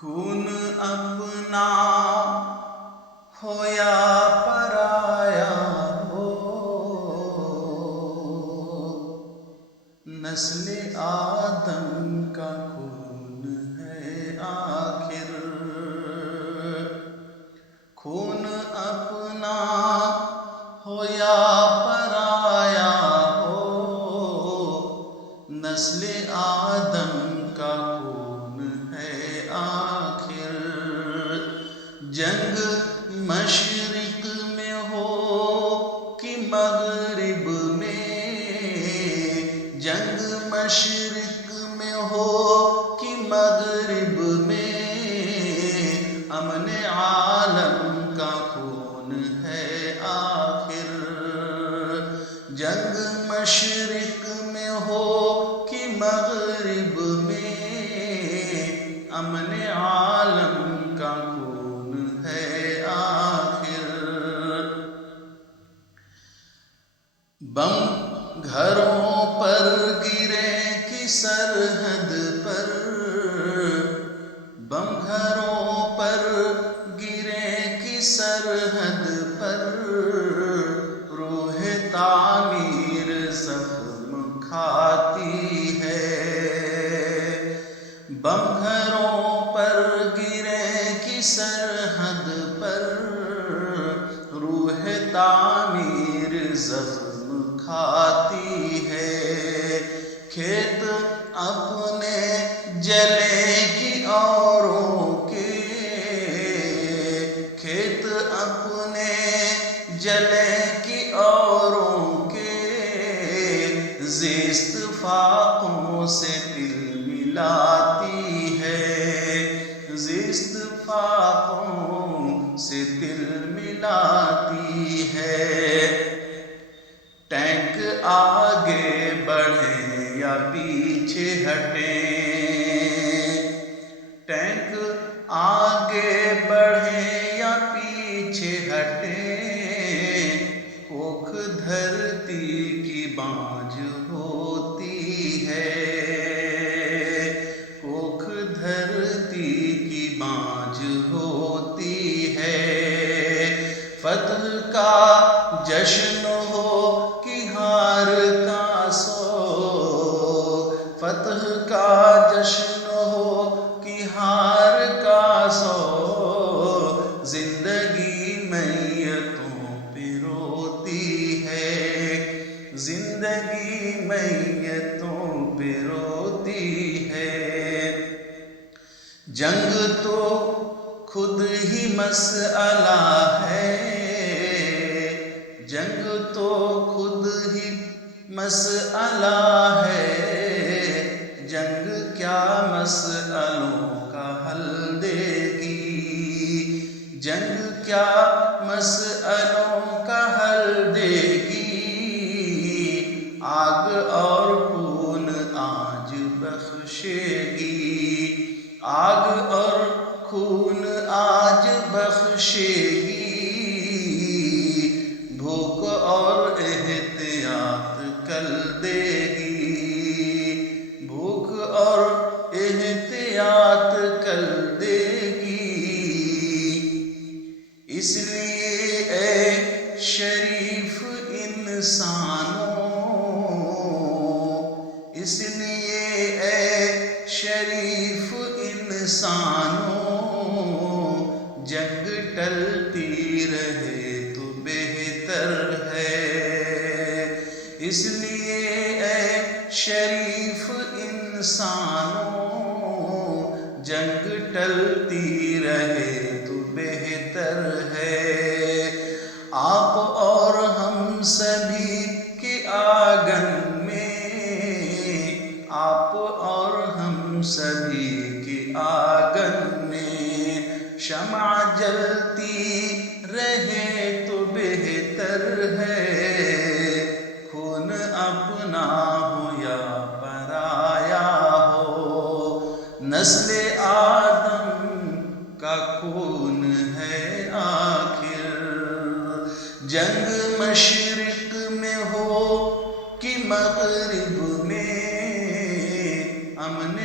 خون اپنا ہو یا پرایا ہو، نسل آدم کا خون ہے آخر۔ خون اپنا ہو یا پرایا ہو، نسل آدم کا خون ہے آخر۔ جنگ مشرق میں ہو کہ مغرب میں، جنگ مشرق میں ہو کہ مغرب میں، امن عالم کا خون ہے آخر۔ جنگ مشرق میں ہو کہ مغرب میں، امن عالم کا خون ہے آخر۔ بم گھروں پر گرے کہ سرحد پر، بم گھروں پر گرے کہ سرحد پر، روح تعمیر زخم کھاتی ہے۔ بم گھروں پر گرے کہ سرحد پر، روح تعمیر زخم کھاتی ہے۔ کھیت اپنے جلے کہ اوروں کے، کھیت اپنے جلے کہ اوروں کے، زیست فاقوں سے دل ملاتی ہے، زیست فاقوں سے دل ملاتی ہے۔ ٹینک آگے بڑھیں یا پیچھے ہٹیں، ٹینک آگے بڑھیں یا پیچھے ہٹیں، کوکھ دھرتی کی بانجھ ہوتی ہے، کوکھ دھرتی کی بانجھ ہوتی ہے۔ فتح کا جشن ہو کہ ہار کا سوگ، فتح کا جشن ہو کہ ہار کا سوگ، زندگی میتوں پہ روتی ہے، زندگی میتوں پہ روتی ہے۔ جنگ تو خود ہی مسئلہ ہے، جنگ تو خود ہی مسئلہ ہے، جنگ کیا مسئلوں کا حل دے گی، جنگ کیا مسئلوں کا حل دے گی، آگ اور خون آج بخشے گی، آگ اور خون آج بخشے گی، بھوک اور احتیاط کل دے گی، بھوک اور احتیاط کل دے گی۔ اس لیے اے شریف انسانوں، اس لیے اے شریف انسانوں، جنگ ٹلتی رہے تو بہتر ہے، اس لیے اے شریف انسانوں، جنگ ٹلتی رہے تو بہتر ہے۔ آپ اور ہم سبھی کے آنگن میں، آپ اور ہم سبھی کے آنگن میں، شمع جلتی رہے تو بہتر ہے۔ خون اپنا ہو یا پرایا ہو، نسل آدم کا خون ہے آخر۔ جنگ مشرق میں ہو کہ مغرب میں، امن